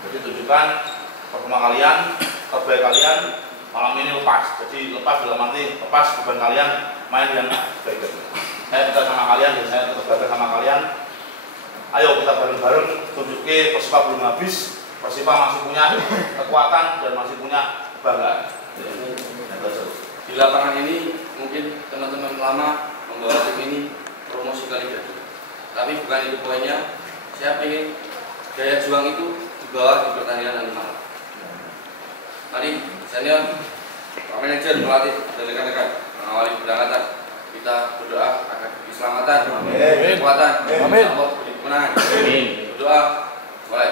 Jadi tunjukkan performa kalian, terbaik kalian malam ini lepas. Jadi lepas dalam arti lepas beban kalian, main yang baik. Saya minta sama kalian dan saya tetap sama kalian. Ayo kita bareng-bareng tunjukin Persipa belum habis. Persipa masih punya kekuatan dan masih punya kebanggaan. Di lapangan ini mungkin teman-teman lama membawa tim ini promosi ke Liga 2. Tapi bukan itu poinnya. Saya ingin daya juang itu dibawa di pertandingan nanti malam. Mari, saya Pak Manajer, pelatih dan rekan-rekan mengawali keberangkatan. Kita berdoa agar keselamatan, kekuatan, Allah beri kemenangan. Berdoa, mulai.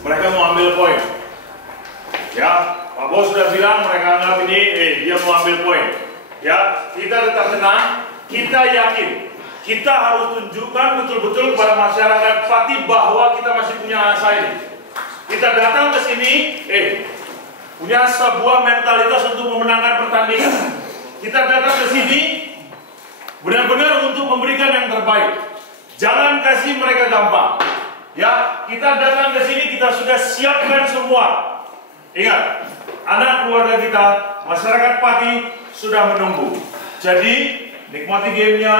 Mereka mau ambil poin. Ya, Pak Bos sudah bilang mereka anggap ini, dia mau ambil poin. Ya, kita tetap tenang, kita yakin. Kita harus tunjukkan betul-betul kepada masyarakat Pati bahwa kita masih punya asa ini. Kita datang ke sini, punya sebuah mentalitas untuk memenangkan pertandingan. Kita datang ke sini benar-benar untuk memberikan yang terbaik. Jangan kasih mereka gampang. Ya, kita datang ke sini kita sudah siapkan semua. Ingat, anak keluarga kita, masyarakat Pati sudah menunggu. Jadi, nikmati gamenya,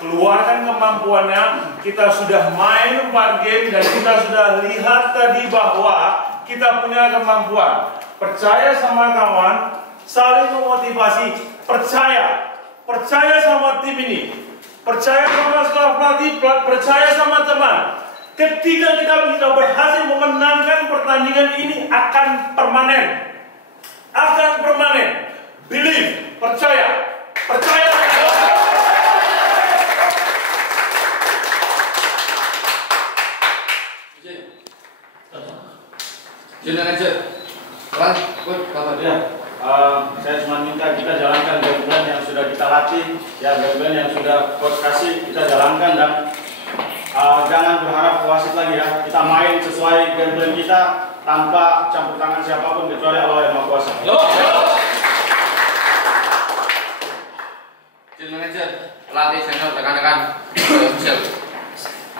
keluarkan kemampuannya. Kita sudah main 4 game dan kita sudah lihat tadi bahwa kita punya kemampuan. Percaya sama kawan, saling memotivasi. Percaya sama tim ini. Percaya sama staf pelatih, percaya sama teman. Ketika kita bisa berhasil memenangkan pertandingan ini akan permanen. Believe, percaya. Jangan aja. Pelan, kapan Ya, saya cuma minta kita jalankan game plan yang sudah kita latih, ya game plan yang sudah coach kasih kita jalankan dan jangan berharap wasit lagi ya. Kita main sesuai game plan kita tanpa campur tangan siapapun kecuali Allah yang Maha Kuasa. Jangan aja. Pelatih senior rekan-rekan official.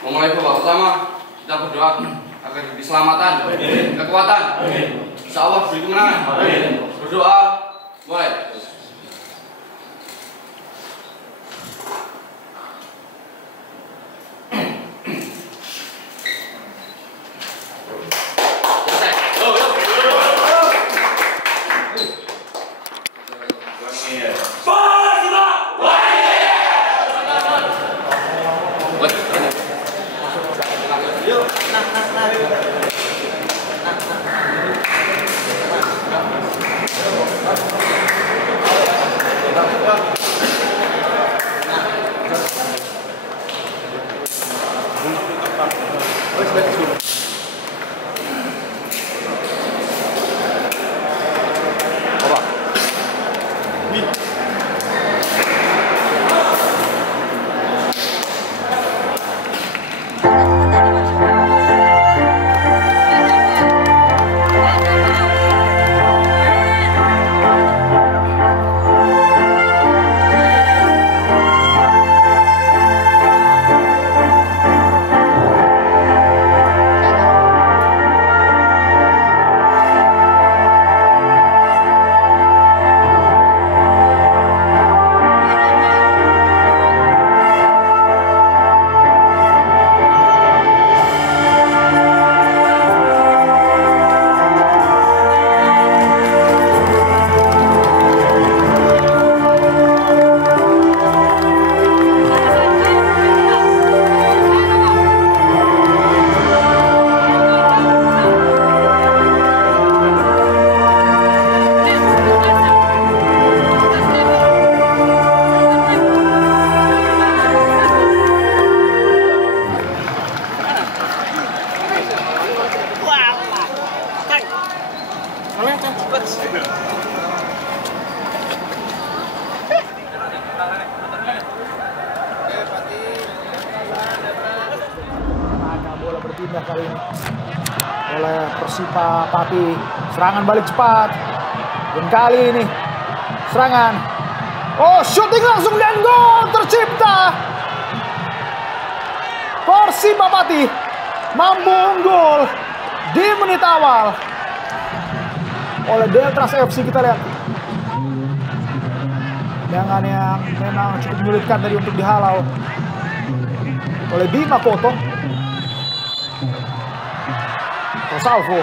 Memulai babak pertama Kita berdoa agar diberi keselamatan, kekuatan. Insya Allah beri kemenangan. Berdoa, mulai. Berpindah kali ini oleh Persipa Pati. Serangan balik cepat. Dan kali ini serangan. Oh, shooting langsung dan gol tercipta. Persipa Pati mampu unggul di menit awal oleh Deltras FC. Kita lihat tendangan yang memang cukup menyulitkan tadi untuk dihalau oleh Bima Poto. Rosalvo,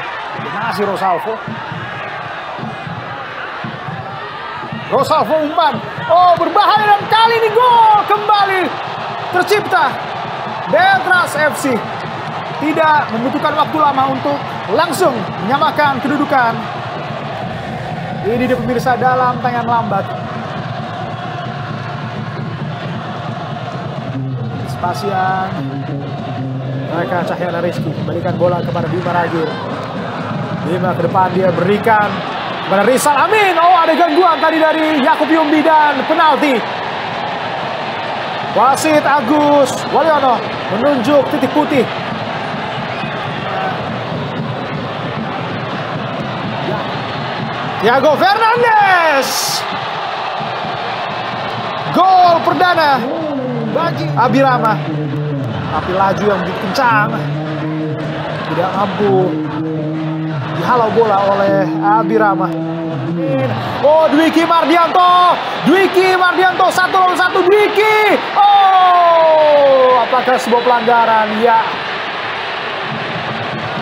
masih Rosalvo. Rosalvo umpan. Oh, berbahaya dan kali ini gol kembali tercipta. Deltras FC tidak membutuhkan waktu lama untuk langsung menyamakan kedudukan. Ini dia pemirsa dalam tangan lambat. Spasian. Mereka Cahyana Rizky kembalikan bola kepada Bima Ragil. Bima ke depan, dia berikan kepada Rizal Amin. Oh, ada gangguan tadi dari Yakub Yumbi dan penalti. Wasit Agus Waliono menunjuk titik putih. Thiago Fernandes. Gol perdana bagi Abirama. Tapi laju yang begitu kencang tidak mampu dihalau bola oleh Abirama. Oh, Dwiki Mardianto. Dwiki Mardianto 1 lawan 1. Dwiki. Oh, apakah sebuah pelanggaran? Ya.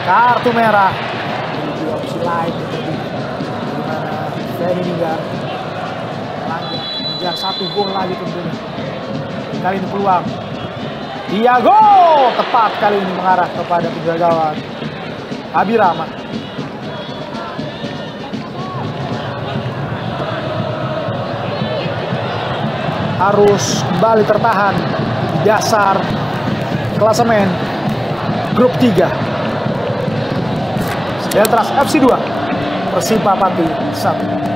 Kartu merah. Ini opsi lain. Dimana Feni Ninggar mengejar 1 gol lagi tentunya. Kali ini peluang. Thiago tepat kali ini mengarah kepada penjaga gawang Abirama. Harus kembali tertahan di dasar klasemen grup 3. Deltras FC 2, Persipa Pati 1.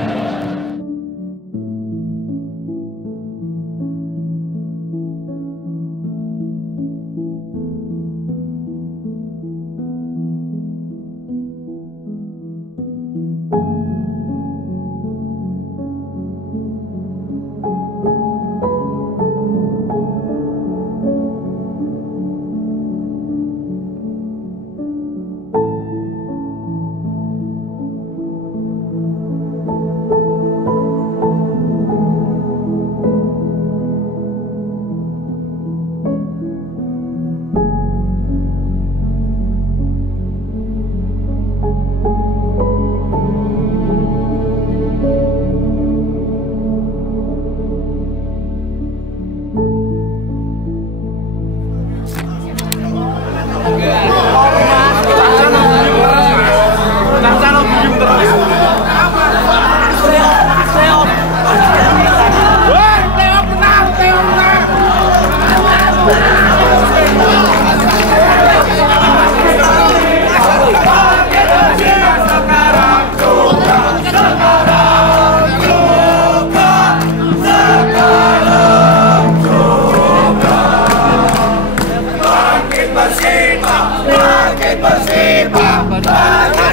Persib, Persib,